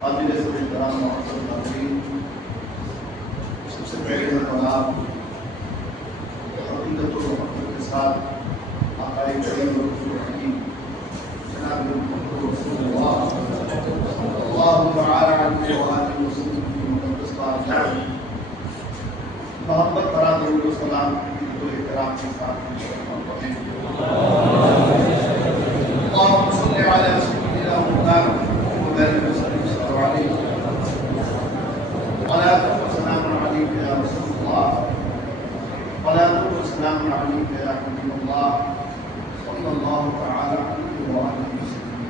قابل احترام محترم ناظرین، سب سے پہلے آپ حقیقت و محبت کے ساتھ آقا کریم و رسول حکیم جناب محمد رسول اللہ صلی اللہ علیہ وآلہ وسلم کی مقدس بارگاہ میں محبت بھرا درود و سلام و احترام کے ساتھ پڑھیں۔ اللہم صل علی سیدنا محمد وبارک وسلم عليه صلاة وسلام عليك يا رسول الله، صلاة وسلام عليك يا حبيب الله صلى الله تعالى عليه وآله وسلم۔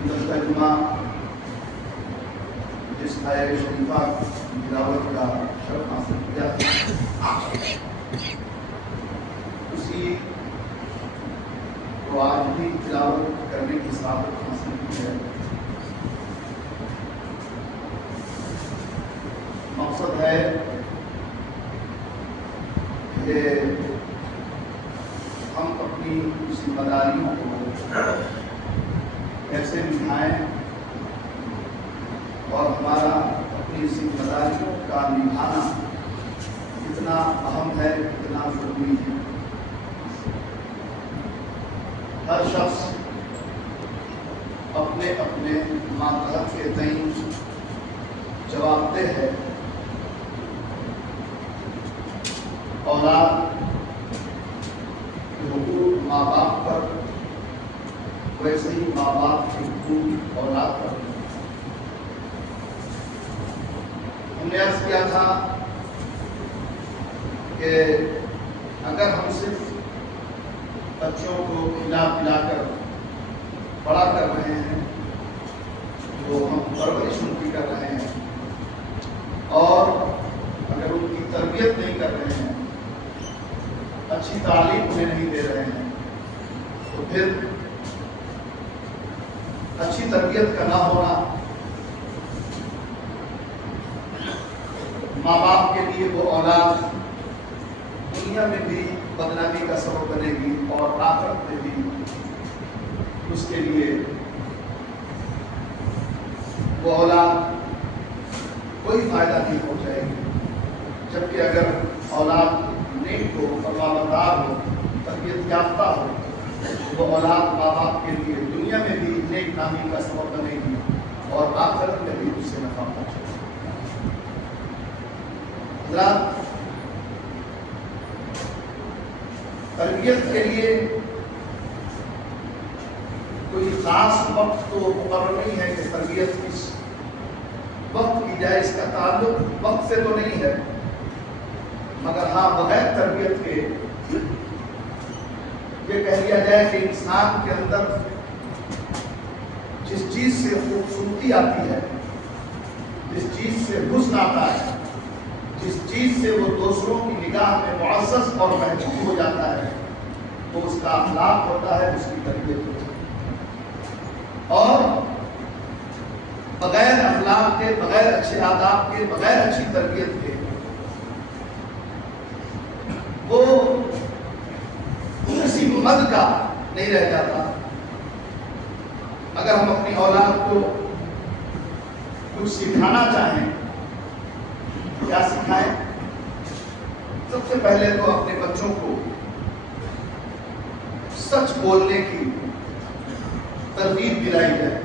گزشتہ جمعہ جس آیت شریفہ کی تلاوت کا شرف حاصل کیا اسی تو آج بھی تلاوت کرنے کی سعادت حاصل کی ہے۔ مقصد ہے کہ ہم اپنی ذمہ داریوں کو ایسے نبھائیں اور ہمارا اپنی ذمہ داریوں کا نبھانا کتنا اہم ہے، کتنا ضروری ہے۔ ہر شخص اپنے اپنے ماتحت کے تئیں جواب دہ ہے۔ اولاد کے حقوق ماں باپ پر، ویسے ہی ماں باپ کے حقوق اولاد پر۔ ہم نے عرض کیا تھا کہ اگر ہم صرف بچوں کو کھلا پلا کر بڑا کر رہے ہیں تو ہم پرورش ان کی کر رہے ہیں، اور اگر ان کی تربیت نہیں کر رہے ہیں، اچھی تعلیم انہیں نہیں دے رہے ہیں، تو پھر اچھی تربیت کا نہ ہونا ماں باپ کے لیے وہ اولاد دنیا میں بھی بدنامی کا سبب بنے گی اور آخرت میں بھی اس کے لیے وہ اولاد کوئی فائدہ نہیں پہنچائے گی۔ جبکہ اگر اولاد نیک ہو، فرمانبردار ہو، تربیت یافتہ ہو، وہ اولاد ماں باپ کے لیے دنیا میں بھی نیک نامی کا سبب بنے گی اور آخرت میں بھی اس سے نفع پہنچے گی۔ حضرات، تربیت کے لیے کوئی خاص وقت تو مقرر نہیں ہے کہ تربیت کس وقت کی جائے، اس کا تعلق وقت سے تو نہیں ہے، مگر ہاں بغیر تربیت کے یہ کہہ لیا جائے کہ انسان کے اندر جس چیز سے خوبصورتی آتی ہے، جس چیز سے حسن آتا ہے، جس چیز سے وہ دوسروں کی نگاہ میں معزز اور محبوب ہو جاتا ہے، وہ اس کا اخلاق ہوتا ہے، اس کی تربیت ہوتی ہے۔ اور بغیر اخلاق کے، بغیر اچھے آداب کے، بغیر اچھی تربیت کے وہ کسی مد کا نہیں رہ جاتا۔ اگر ہم اپنی اولاد کو کچھ سکھانا چاہیں، کیا سکھائیں؟ سب سے پہلے تو اپنے بچوں کو سچ بولنے کی ترغیب دلائی جائے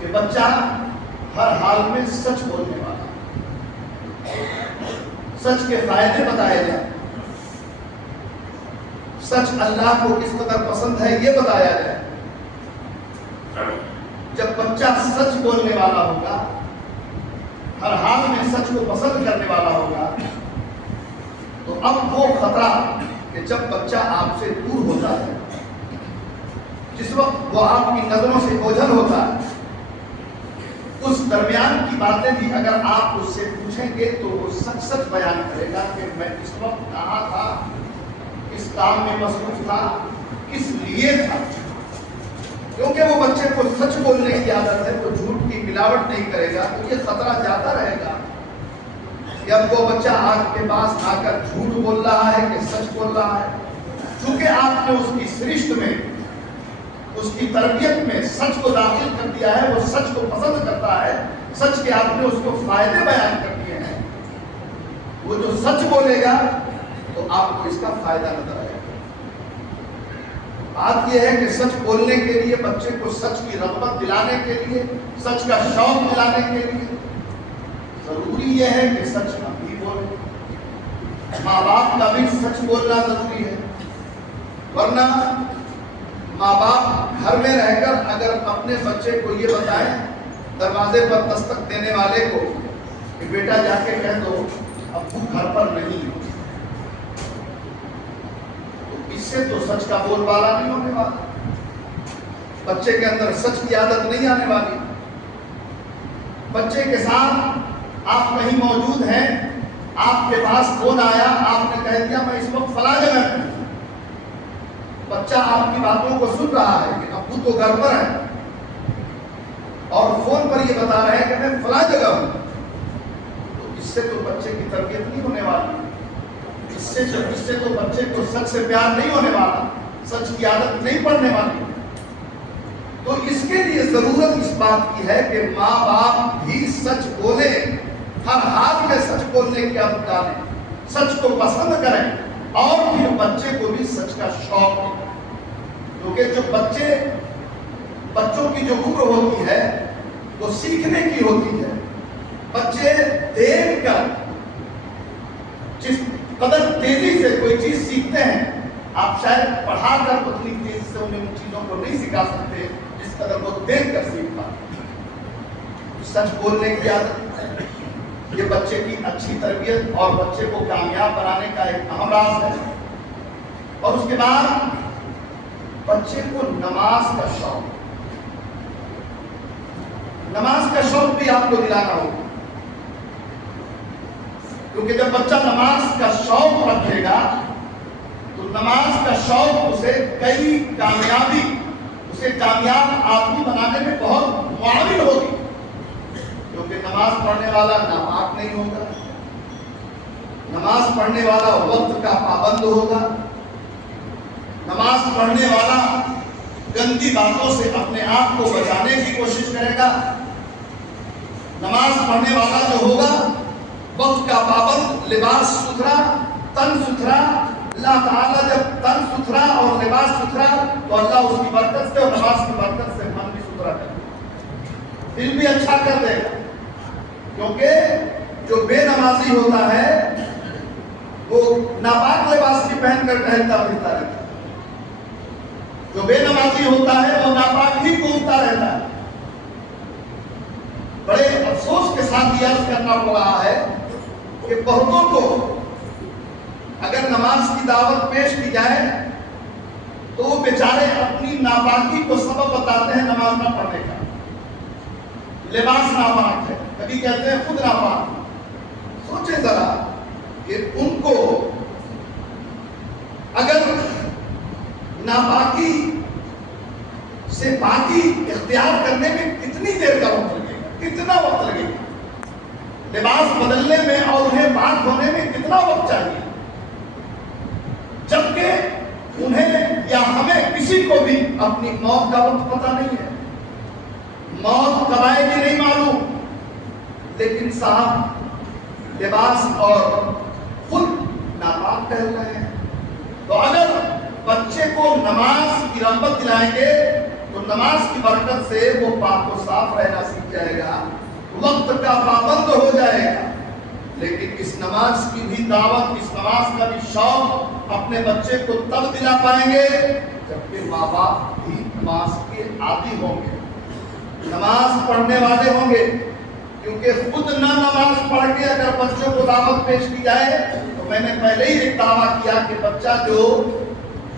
کہ بچہ ہر حال میں سچ بولنے والا، سچ کے فائدے بتائے جائیں، سچ اللہ کو کس قدر پسند ہے یہ بتایا جائے۔ جب بچہ سچ بولنے والا ہوگا، ہر حال میں سچ کو پسند کرنے والا ہوگا، تو اب وہ خطرہ کہ جب بچہ آپ سے دور ہوتا ہے، جس وقت وہ آپ کی نظروں سے اوجھل ہوتا ہے، اس درمیان کی باتیں بھی اگر آپ اس سے پوچھیں گے تو وہ سچ سچ بیان کرے گا کہ میں اس وقت کہاں تھا، کس کام میں مصروف تھا، کس لیے تھا۔ کیونکہ وہ بچے کو سچ بولنے کی عادت ہے، وہ جھوٹ کی ملاوٹ نہیں کرے گا، تو یہ خطرہ زیادہ رہے گا کہ اب وہ بچہ آپ کے پاس آ کر جھوٹ بول رہا ہے کہ سچ بول رہا ہے، چونکہ آپ نے اس کی سرشت میں، اس کی تربیت میں سچ کو داخل کر دیا ہے، وہ سچ کو پسند کرتا ہے، سچ کے آپ نے اس کو فائدے بیان کر دیے ہیں، وہ جو سچ بولے گا تو آپ کو اس کا فائدہ نظر آئے گا۔ بات یہ ہے کہ سچ بولنے کے لیے، بچے کو سچ کی رغبت دلانے کے لیے، سچ کا شوق دلانے کے لیے ضروری یہ ہے کہ سچ ابھی بولے۔ ماں باپ کا بھی سچ بولنا ضروری ہے، ورنہ ماں باپ گھر میں رہ کر اگر اپنے بچے کو یہ بتائیں دروازے پر دستک دینے والے کو کہ بیٹا جا کے کہہ دو ابو گھر پر نہیں، تو اس سے تو سچ کا بول بالا نہیں ہونے والا، بچے کے اندر سچ کی عادت نہیں آنے والی۔ بچے کے ساتھ آپ کہیں موجود ہیں، آپ کے پاس فون آیا، آپ نے کہہ دیا میں اس وقت فلاں جگہ ہوں، بچہ آپ کی باتوں کو سن رہا ہے کہ ابو تو گھر پر ہے اور فون پر یہ بتا رہے ہیں کہ میں فلاں جگہ ہوں، تو اس سے تو بچے کی تربیت نہیں ہونے والی، اس سے تو بچے کو سچ سے پیار نہیں ہونے والا، سچ کی عادت نہیں پڑنے والی۔ تو اس کے لیے ضرورت اس بات کی ہے کہ ماں باپ بھی سچ بولے، ہر حال میں سچ بولنے کی عادت ڈالیں، سچ کو پسند کریں، اور پھر بچے کو بھی سچ کا شوق ہے، کیونکہ جو بچوں کی جو عمر ہوتی ہے وہ سیکھنے کی ہوتی ہے۔ بچے دیکھ کر جس قدر تیزی سے کوئی چیز سیکھتے ہیں، آپ شاید پڑھا کر اتنی تیزی سے انہیں ان چیزوں کو نہیں سکھا سکتے جس قدر وہ دیکھ کر سیکھ پاتے۔ سچ بولنے کی عادت یہ بچے کی اچھی تربیت اور بچے کو کامیاب بنانے کا ایک اہم راز ہے۔ اور اس کے بعد بچے کو نماز کا شوق، نماز کا شوق بھی آپ کو دلانا ہوگا، کیونکہ جب بچہ نماز کا شوق رکھے گا تو نماز کا شوق اسے کئی کامیابی، اسے کامیاب آدمی بنانے میں بہت معاون ہوگی، کیونکہ نماز پڑھنے والا ناپاک نہیں ہوگا، نماز پڑھنے والا وقت کا پابند ہوگا، نماز پڑھنے والا گندی باتوں سے اپنے آپ کو بچانے کی کوشش کرے گا، نماز پڑھنے والا جو ہوگا وقت کا پابند، لباس ستھرا، تن ستھرا۔ اللہ تعالیٰ جب تن ستھرا اور لباس ستھرا تو اللہ اس کی برکت سے اور نماز کی برکت سے من بھی ستھرا کرے گا، دل بھی اچھا کر دے گا، کیونکہ جو بے نمازی ہوتا ہے وہ ناپاک لباس بھی پہن کر ٹہلتا پھرتا رہتا ہے، جو بے نمازی ہوتا ہے وہ ناپاک ہی گھومتا رہتا ہے۔ بڑے افسوس کے ساتھ یہ عرض کرنا پڑ رہا ہے کہ بہتوں کو اگر نماز کی دعوت پیش کی جائے تو وہ بیچارے اپنی ناپاکی کو سبب بتاتے ہیں نماز نہ پڑھنے کا، لباس ناپاک ہے، کبھی کہتے ہیں خود ناپاک۔ سوچیں ذرا کہ ان کو اگر ناپاکی سے پاکی اختیار کرنے میں کتنی دیر کا وقت لگے گا، کتنا وقت لگے گا، لباس بدلنے میں اور انہیں پاک ہونے میں کتنا وقت چاہیے، جبکہ انہیں یا ہمیں کسی کو بھی اپنی موت کا وقت پتہ نہیں ہے، موت کب آئے گی نہیں معلوم، لیکن صاحب لباس اور خود ناپاک ٹہل رہے ہیں۔ تو اگر بچے کو نماز کی رغبت دلائیں گے تو نماز کی برکت سے وہ پاک و صاف رہنا سیکھ جائے گا، وقت کا پابند ہو جائے گا۔ لیکن اس نماز کی بھی دعوت، اس نماز کا بھی شوق اپنے بچے کو تب دلا پائیں گے جبکہ ماں باپ بھی نماز کے عادی ہوں گے، نماز پڑھنے والے ہوں گے، کیونکہ خود نہ نماز پڑھ کے اگر بچوں کو دعوت پیش کی جائے تو میں نے پہلے ہی ایک دعویٰ کیا کہ بچہ جو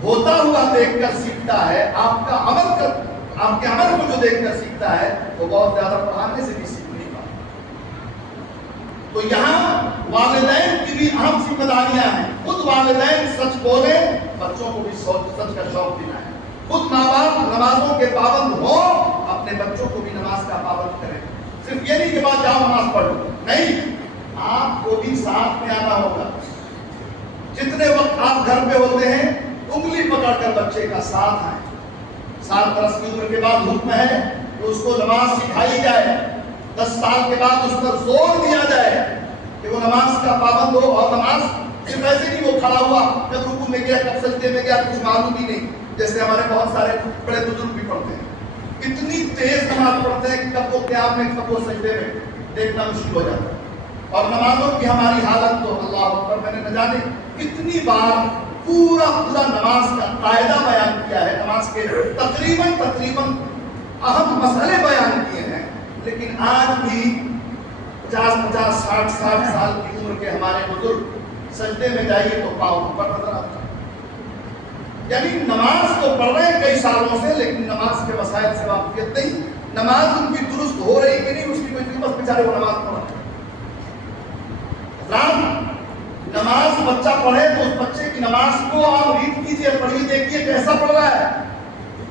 ہوتا ہوا دیکھ کر سیکھتا ہے، آپ کے عمل کو جو دیکھ کر سیکھتا ہے وہ بہت زیادہ پڑھانے سے بھی سیکھ نہیں پاتا۔ تو یہاں والدین کی بھی اہم ذمہ داریاں ہیں، خود والدین سچ بولیں، بچوں کو بھی سچ کا شوق دلائیں، خود ماں باپ نمازوں کے پابند ہوں، اپنے بچوں کو بھی نماز کا پابند کریں۔ صرف یہ نہیں کہ بعد جاؤ نماز پڑھو، نہیں، آپ کو بھی ساتھ میں آنا ہوگا۔ جتنے وقت آپ گھر پہ ہوتے ہیں انگلی پکڑ کر بچے کا ساتھ آئے. 7 برس کی عمر کے بعد حکم ہے کہ اس کو نماز سکھائی جائے. 10 سال کے بعد اس پر زور دیا جائے کہ وہ نماز کا پابند ہو. اور نماز صرف ایسے نہیں وہ کھڑا ہوا کب رکوع میں گیا کب سجدے میں گیا کچھ معلوم ہی نہیں, جیسے ہمارے بہت سارے بڑے بزرگ بھی پڑھتے ہیں. اتنی تیز نماز پڑھتے ہیں کہ کب وہ قیام میں کب وہ سجدے میں دیکھنا مشکل ہو جاتا ہے. اور نمازوں کی ہماری حالت تو اللہ اکبر, میں نے نہ جانے کتنی بار پورا نماز کا قاعدہ بیان کیا ہے, نماز کے تقریباً اہم مسئلے بیان کیے ہیں. لیکن آج بھی 50 60 سال کی عمر کے ہمارے بزرگ سجدے میں جائیے تو پاؤں اوپر نظر آتا ہے. یعنی نماز تو پڑھ رہے ہیں کئی سالوں سے, لیکن نماز کے مسائل سے واقفیت نہیں. نماز ان کی درست ہو رہی کہ نہیں اس کی کوئی قیمت, بیچارے وہ نماز پڑھ رہے ہیں. نماز بچہ پڑھے تو اس بچے کی نماز کو آپ ریڈ کیجیے, پڑھیے, دیکھیے کیسا پڑھ رہا ہے.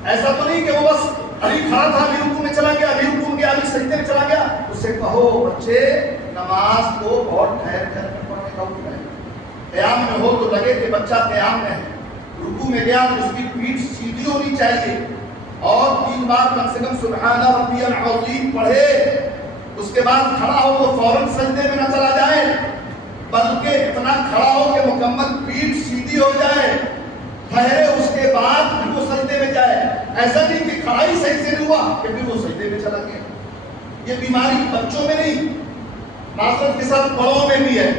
ایسا تو نہیں کہ وہ بس ابھی کھڑا تھا ابھی رکوع میں چلا گیا, ابھی رکوع میں گیا ابھی سجدے میں چلا گیا. اس سے کہو بچے نماز کو بہت ٹھہر کر پڑھنے کا حکم ہے. قیام میں ہو تو لگے کہ بچہ قیام میں ہے. رکوع میں گیا تو اس کی پیٹھ سیدھی ہونی چاہیے اور 3 بار کم سے کم سبحان ربی العظیم پڑھے. اس کے بعد کھڑا ہو تو فوراً سجدے میں نہ چلا جائے, بلکہ اتنا کھڑا ہو کہ مکمل پیٹھ سیدھی ہو جائے, ٹھہرے, اس کے بعد پھر وہ سجدے میں جائے. ایسا نہیں کہ کھڑا ہی صحیح سے نہیں ہوا کہ پھر وہ سجدے میں چلا گیا. یہ بیماری بچوں میں نہیں, معذرت کے ساتھ بڑوں میں بھی ہے,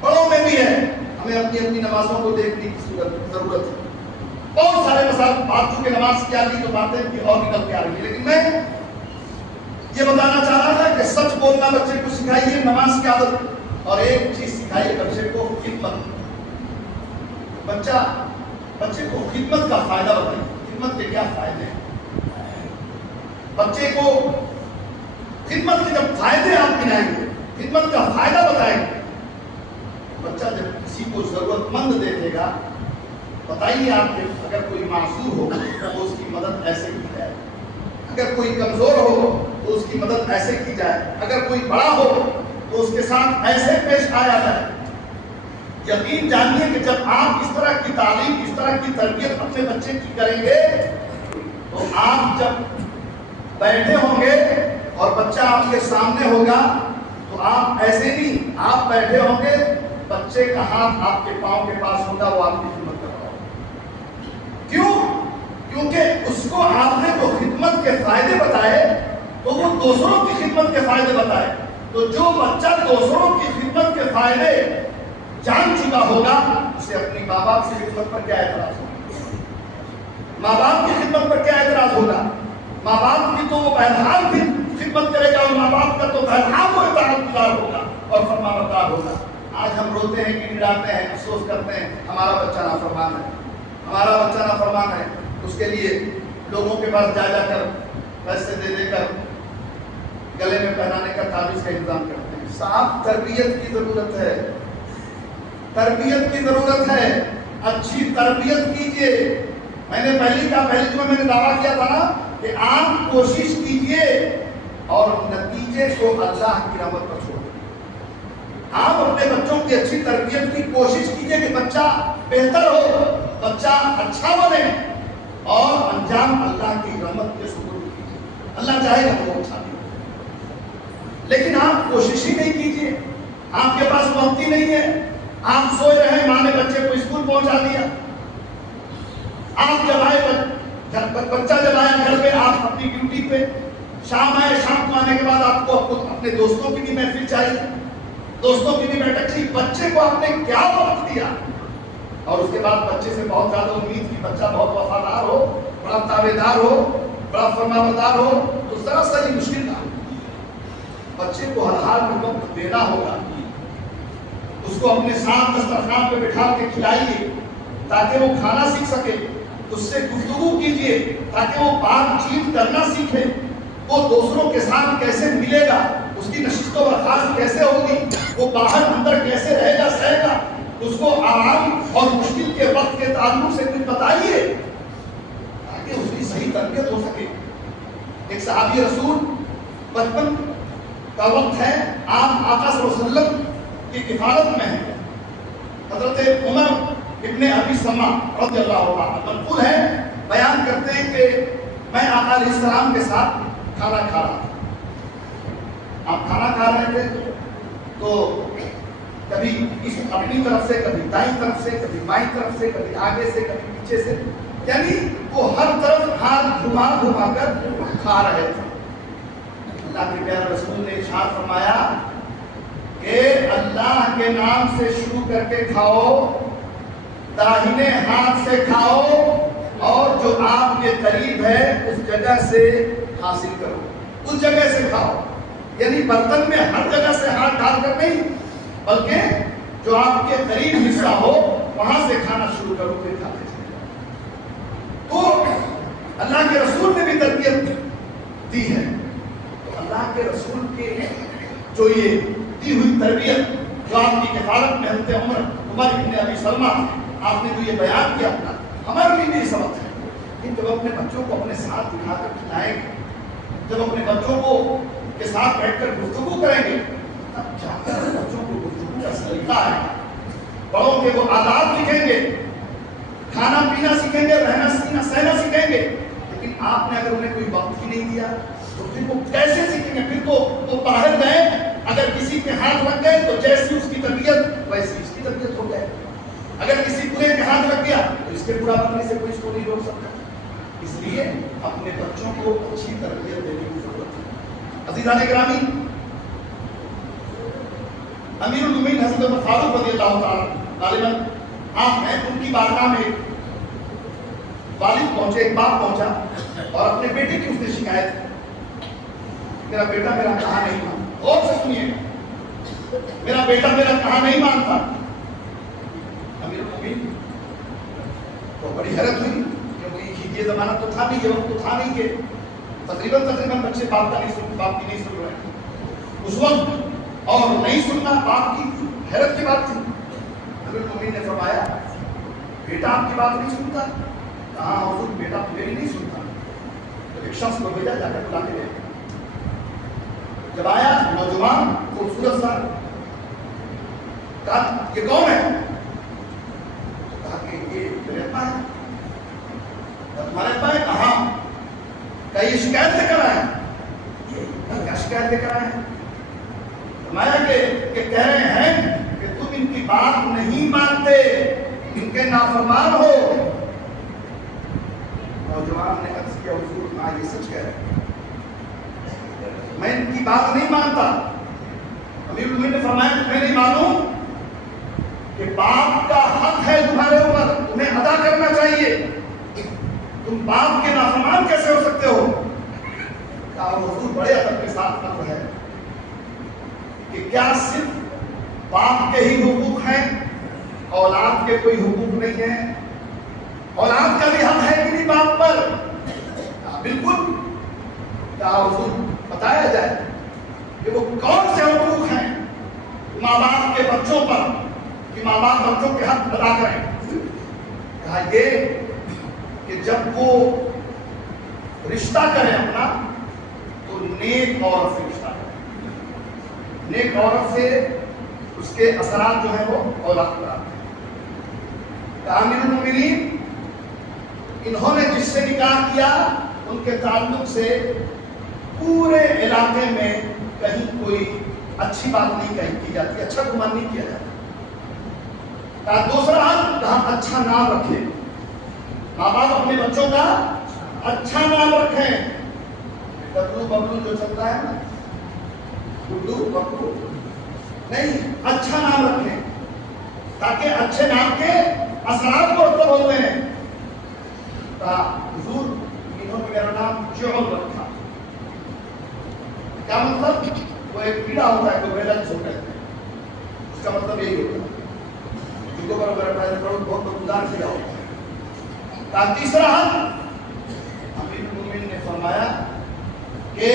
بڑوں میں بھی ہے. ہمیں اپنی نمازوں کو دیکھنے کی ضرورت ہے. بہت سارے مسائل باتوں کے نماز کی آ گئی تو باتیں کی اور نکل کے آ رہی ہے. لیکن میں یہ بتانا چاہ رہا تھا کہ سچ بولنا بچے کو سکھائیے, نماز کی عادت. اور ایک چیز سکھائیے بچے کو, خدمت. بچے کو خدمت کا فائدہ بتائیے. خدمت کے کیا فائدے ہیں؟ بچے کو خدمت کے جب فائدے آپ گنائیں گے, خدمت کا فائدہ بتائیں گے, بچہ جب کسی کو ضرورت مند دیکھے گا, بتائیے آپ کے اگر کوئی معذور ہو تو اس کی مدد ایسے کی جائے, اگر کوئی کمزور ہو تو اس کی مدد ایسے کی جائے, اگر کوئی بڑا ہو تو اس کے ساتھ ایسے پیش آیا جائے. یقین جانیے کہ جب آپ اس طرح کی تعلیم, اس طرح کی تربیت اپنے بچے کی کریں گے تو آپ جب بیٹھے ہوں گے اور بچہ آپ کے سامنے ہوگا تو آپ ایسے نہیں, آپ بیٹھے ہوں گے, بچے کا ہاتھ آپ کے پاؤں کے پاس ہوگا, وہ آپ کی خدمت کر رہا ہوگا. کیوں؟ کیونکہ اس کو آپ نے تو خدمت کے فائدے بتائے تو وہ دوسروں کی خدمت کے فائدے بتائے. تو جو بچہ دوسروں کی خدمت کے فائدے جان چکا ہوگا اسے اپنی ماں باپ کی خدمت پر کیا اعتراض ہوگا؟ ماں باپ کی خدمت پر کیا اعتراض ہوگا؟ ماں باپ کی تو وہ بہرحال بھی خدمت کرے گا, اور ماں باپ کا تو بہرحال وہ اطاعت گزار ہوگا اور فرما بردار ہوگا. آج ہم روتے ہیں, گڑگڑاتے ہیں, افسوس کرتے ہیں, ہمارا بچہ نافرمان ہے, ہمارا بچہ نافرمان ہے. اس کے لیے لوگوں کے پاس جا کر پیسے دے کر گلے میں پہنانے کا تعویذ کا انتظام کرتے ہیں. صاف تربیت کی ضرورت ہے, تربیت کی ضرورت ہے. اچھی تربیت کیجیے. میں نے پہلی جمعہ میں نے دعویٰ کیا تھا کہ آپ کوشش کیجیے اور نتیجے کو اللہ کی رحمت پر چھوڑ. آپ اپنے بچوں کی اچھی تربیت کی کوشش کیجیے کہ بچہ بہتر ہو, بچہ اچھا بنے, اور انجام اللہ کی رحمت کے سپرد کیجیے. اللہ چاہے گا وہ اچھا بھی. لیکن آپ کوشش ہی نہیں کیجیے, آپ کے پاس وقت ہی نہیں ہے. آپ سوچ رہے ہیں ماں نے بچے کو اسکول پہنچا دیا, آپ جب آئے بچہ جب آیا گھر پہ, آپ اپنی ڈیوٹی پہ, شام آئے, شام کو آنے کے بعد آپ کو اپنے دوستوں کی بھی محفل چاہیے, دوستوں کی بھی بیٹھک چاہیے. بچے کو آپ نے کیا وقت دیا؟ اور اس کے بعد بچے سے بہت زیادہ امید کی, بچہ بہت وفادار ہو, بڑا تابعدار ہو, بڑا فرمانبردار ہو, تو ذرا سا یہ مشکل تھا. بچے کو ہر حال میں وقت دینا ہوگا. اس کو اپنے ساتھ دسترخوان پہ بٹھا کے کھلائیے تاکہ وہ کھانا سیکھ سکے. اس سے گفتگو کیجیے تاکہ وہ بات چیت کرنا سیکھے. وہ دوسروں کے ساتھ کیسے ملے گا, اس کی نشست و برخاست کیسے ہوگی, وہ باہر اندر کیسے رہے گا سہے گا, اس کو آرام اور مشکل کے وقت کے تعلق سے کچھ بتائیے تاکہ اس کی صحیح تربیت ہو سکے. ایک صحابی رسول, بچپن کا وقت ہے, آپ آقا صلی اللہ علیہ وسلم کی کفالت میں ہیں. حضرت عمر ابن ابی سلمہ رضی اللہ عنہ منقول ہے، بیان کرتے ہیں کہ میں آقا علیہ السلام کے ساتھ کھانا کھا رہا تھا۔ آپ کھانا کھا رہے تھے تو کبھی اپنی طرف سے، کبھی دائیں طرف سے، کبھی بائیں طرف سے، کبھی آگے سے، کبھی پیچھے سے، یعنی وہ ہر طرف ہاتھ گھما گھما کر کھا رہے تھے۔ اللہ کے پیارے رسول نے ارشاد فرمایا کہ اللہ کے نام سے شروع کر کے کھاؤ، داہنے ہاتھ سے کھاؤ، اور جو آپ کے قریب ہے اس جگہ سے حاصل کرو، اس جگہ سے کھاؤ، یعنی برتن میں ہر جگہ سے ہاتھ ڈال کر نہیں، بلکہ جو آپ کے قریب حصہ ہو وہاں سے کھانا شروع کرو، پھر کھاتے چلے۔ تو اللہ کے رسول نے بھی تربیت دی ہے، تو اللہ کے رسول کے جو یہ دی ہوئی تربیت، جو آپ کی کفالت میں حضرت عمر ابن ابی سلمہ آپ نے جو یہ بیان کیا اپنا، ہمارے لیے بھی سبق ہے کہ جب اپنے بچوں کو اپنے ساتھ بٹھا کر کھلائیں گے، جب اپنے بچوں کو کے ساتھ بیٹھ کر گفتگو کریں گے، تب جا کر بچوں کو گفتگو کا سلیقہ ہے، بڑوں کے وہ آداب سیکھیں گے، کھانا پینا سیکھیں گے، رہنا سیکھنا سہنا سیکھیں گے۔ لیکن آپ نے اگر انہیں کوئی وقت ہی نہیں دیا تو پھر وہ کیسے سیکھیں گے؟ پھر تو وہ باہر گئے، اگر کسی کے ہاتھ لگ گئے تو جیسی اس کی تربیت ویسی اس کی تربیت ہو گئے، اگر کسی برے کے ہاتھ لگ گیا تو اس کے برا بننے سے کوئی اس کو نہیں روک سکتا۔ اس لیے اپنے بچوں کو اچھی تربیت دینے کی ضرورت ہے۔ عزیزان گرامی، امیر المومنین حضرت عمر فاروق رضی اللہ تعالیٰ غالباً آپ ہیں، ان کی بارگاہ میں ایک والد پہنچے، ایک باپ پہنچا اور اپنے بیٹے کی اس نے شکایت، میرا بیٹا میرا کہا نہیں مانتا، غور سے سنیے، میرا بیٹا میرا کہا نہیں مانتا۔ امیر المومنین تو بڑی حیرت ہوئی، کیونکہ یہ زمانہ تو تھا نہیں، یہ وقت تو تھا نہیں کہ تقریباً بچے باپ کی نہیں سن رہے ہیں اس وقت، اور نہیں سننا باپ کی حیرت کی بات تھی۔ امیر المومنین نے فرمایا بیٹا آپ کی بات نہیں سنتا؟ کہاں حضور بیٹا میری نہیں سنتا۔ تو ایک شخص کو بھیجا، جا کر بلا کے لے، جب آیا نوجوان خوبصورت سا، کہا یہ کون ہے؟ کہا کہ یہ میرے ابا ہے۔ تمہارے ابا ہے؟ کہاں؟ کہا یہ شکایت لے کر آئے۔ کیا شکایت لے کر آئے؟ فرمایا کہ کہہ رہے ہیں کہ تم ان کی بات نہیں مانتے، ان کے نافرمان ہو۔ نوجوان نے عرض کیا حضور ہاں یہ سچ کہہ رہے ہیں، میں ان کی بات نہیں مانتا۔ امیر المومنین نے فرمایا کہ میں نہیں مانوں کہ باپ کا حق ہے تمہارے اوپر، تمہیں ادا کرنا چاہیے، تم باپ کے نافرمان کیسے ہو سکتے ہو؟ کہا حضور بڑے ادب کے ساتھ امر ہے کہ کیا صرف باپ کے ہی حقوق ہیں، اولاد کے کوئی حقوق نہیں ہیں؟ اولاد کا بھی حق ہے کہ نہیں باپ پر؟ بالکل۔ کہا حضور بتایا جائے کہ وہ کون سے حقوق ہیں ماں باپ کے بچوں پر کہ ماں باپ بچوں کے حق ادا کریں؟ کہا یہ کہ جب وہ رشتہ کریں اپنا تو نیک عورت سے رشتہ کریں، نیک عورت سے اس کے اثرات جو ہیں وہ اولاد پر آتے ہیں۔ امیر المومنین انہوں نے جس سے نکاح کیا ان کے تعلق سے پورے علاقے میں کہیں کوئی اچھی بات نہیں کی جاتی، اچھا گمان نہیں کیا جاتا۔ دوسرا حال کہاں اچھا نام رکھے، ماں باپ اپنے بچوں کا اچھا نام رکھیں۔ ببلو ببلو جو چلتا ہے نا، گڈو ببلو نہیں، اچھا نام رکھیں تاکہ اچھے نام کے اثرات کو مرتب ہوتے ہیں۔ حضور انہوں نے میرا نام جعل رکھا، کیا مطلب؟ وہ ایک پیڑا ہوتا ہے، کوئی بیلا جس کو کہتے ہیں، اس کا مطلب یہی ہوتا ہے جن کو بہت بردار کیا ہوتا ہے۔ تیسرا حل امیر المومنین نے فرمایا کہ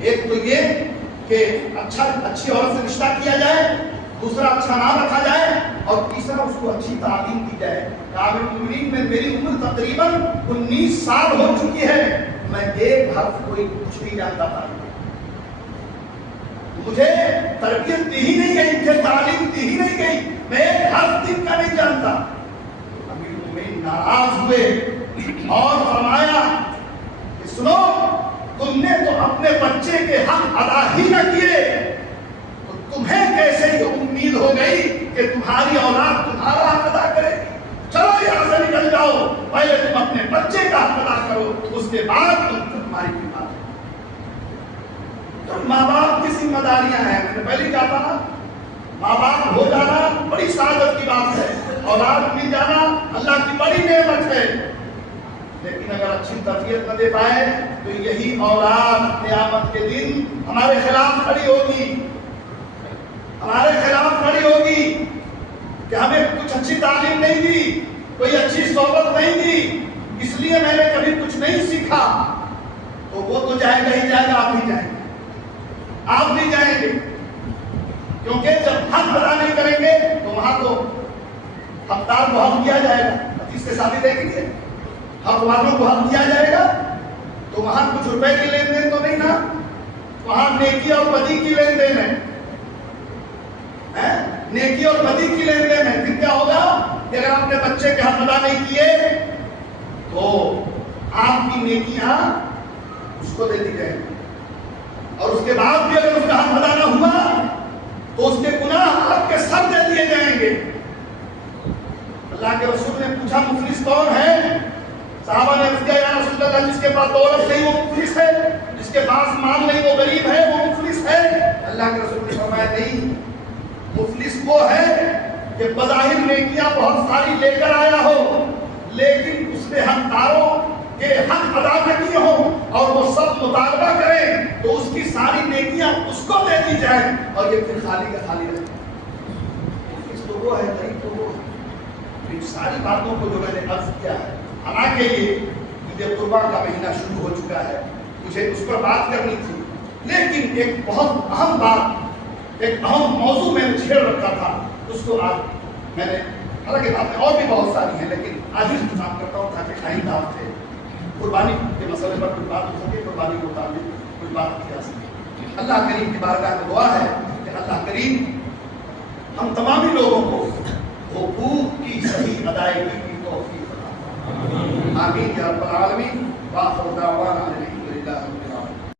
ایک تو یہ کہ اچھی عورت سے رشتہ کیا جائے، دوسرا اچھا نام رکھا جائے، اور تیسرا اس کو اچھی تعلیم دی جائے۔ امیر المومنین میں میری عمر تقریباً 19 سال ہو چکی ہے، میں ایک حرف کوئی کچھ نہیں جانتا تھا، مجھے تربیت دی ہی نہیں گئی، مجھے تعلیم دی ہی نہیں گئی، میں ایک حرف دن کا نہیں جانتا۔ ناراض ہوئے اور فرمایا کہ سنو، تم نے تو اپنے بچے کے حق ادا ہی نہ کیے، تو تمہیں کیسے یہ امید ہو گئی کہ تمہاری اولاد تمہارا حق ادا کرے گی؟ چلو یہاں سے نکل جاؤ، پہلے تم اپنے بچے کا حق ادا کرو، اس کے بعد تمہاری کی بات ہے۔ تو ماں باپ کی ذمہ داریاں ہیں، میں نے پہلے کہا تھا نا، ماں باپ ہو جانا بڑی سعادت کی بات ہے، اولاد مل جانا اللہ کی بڑی نعمت ہے، لیکن اگر اچھی تربیت نہ دے پائے تو یہی اولاد قیامت کے دن ہمارے خلاف کھڑی ہوگی، ہمارے خلاف کھڑی ہوگی کہ ہمیں کچھ اچھی تعلیم نہیں دی، کوئی اچھی صحبت نہیں دی، اس لیے میں نے کبھی کچھ نہیں سیکھا۔ تو وہ تو جائے گا ہی جائے گا، آپ بھی جائیں گے، آپ بھی جائیں گے، کیونکہ جب حق ادا نہیں کریں گے تو وہاں تو حقدار کو حق دیا جائے گا، حدیث سے ثابت ہے کہ حق والوں کو حق دیا جائے گا، تو وہاں کچھ روپے کی لین دین تو نہیں نا، وہاں نیکی اور بدی کی لین دین ہے، نیکی اور بدی کی لین دین ہے۔ پھر کیا ہوگا کہ اگر آپ نے بچے کے حق ادا نہیں کیے تو آپ کی نیکیاں اس کو دے دی جائیں گی، اور اس کے بعد بھی اگر اس کا حق ادا نہ ہوا تو اس کے گناہ آپ کے سر دے دیے جائیں گے۔ اللہ کے رسول نے پوچھا مفلس کون ہے؟ صحابہ نے عرض کیا یا رسول اللہ جس کے پاس دولت نہیں وہ مفلس ہے، جس کے پاس مال نہیں وہ غریب ہے، وہ مفلس ہے۔ اللہ کے رسول نے فرمایا نہیں، مفلس وہ ہے کہ بظاہر نیکیاں بہت ساری لے کر آیا ہو لیکن اس نے حقداروں کے حق ادا نہ کیے ہوں اور وہ سب مطالبہ کریں تو اس کی ساری نیکیاں اس کو دے دی جائیں اور یہ پھر خالی کا خالی رہے۔ مفلس تو وہ ہے، غریب تو وہ ہے۔ ان ساری باتوں کو جو میں نے عرض کیا ہے، حالانکہ یہ عید قربان کا مہینہ شروع ہو چکا ہے، مجھے اس پر بات کرنی تھی، لیکن ایک بہت اہم بات، ایک اہم موضوع میں نے چھیڑ رکھا تھا، اس کو آج میں نے، حالانکہ باتیں اور بھی بہت ساری ہیں لیکن آج ہی انتظام کرتا ہوں تاکہ آئندہ آپ سے قربانی کے مسئلے پر کچھ بات ہو سکے، قربانی کے متعلق کچھ بات کی جا سکے۔ اللہ کریم کی بارگاہ میں دعا ہے کہ اللہ کریم ہم تمامی لوگوں کو حقوق کی صحیح ادائیگی کی توفیق عطا فرمائے۔ آمین یا رب العالمین۔ وآخر دعوانا